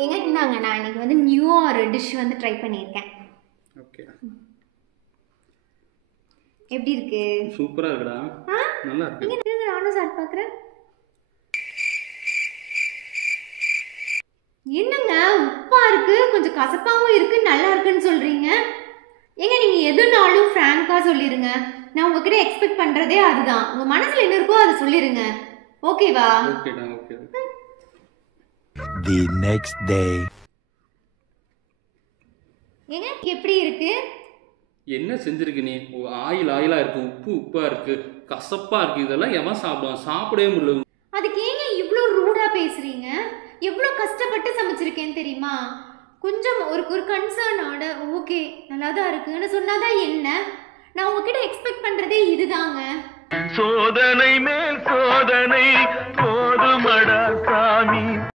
ஏங்க இந்தாங்க, நான் இன்னைக்கு வந்து நியூ ஒரு டிஷ் வந்து ட்ரை பண்ணியிருக்கேன். ஓகே. எப்படி இருக்கு? சூப்பரா இருக்குடா. நல்லா இருக்கு. இங்க நானும் சாப்பிட்டு பார்க்குறேன். என்னங்க உப்பா இருக்கு, கொஞ்சம் கசப்பாவும் இருக்கு, நல்லா இருக்குன்னு சொல்றீங்க. ஏங்க நீங்க எதுனாலும் ஃப்ராங்கா சொல்லிருங்க. நான் உங்ககிட்ட எக்ஸ்பெக்ட் பண்றதே அதுதான். உங்க மனசுல என்ன இருக்கோ அதை சொல்லிருங்க. ஓகேவா? ஓகேடா, ஓகே. The next day. ஏங்க எப்படி இருக்கு? என்ன செஞ்சிருக்கு நீ? ஆயிலா இருக்கு, உப்பா இருக்கு, கசப்பா இருக்கு. இதெல்லாம் எவன் சாப்பிடுவான்? சாப்பிடவே முடியல. அதுக்கு ஏங்க இவ்வளோ ரூடா பேசுறீங்க? எவ்வளோ கஷ்டப்பட்டு சமைச்சிருக்கேன்னு தெரியுமா? கொஞ்சம் ஒரு கன்சர்னோட ஓகே நல்லா தான் இருக்குன்னு சொன்னாதான் என்ன? நான் உங்ககிட்ட எக்ஸ்பெக்ட் பண்றதே இதுதாங்க. சோதனை மேல் சோதனை போதுமடா.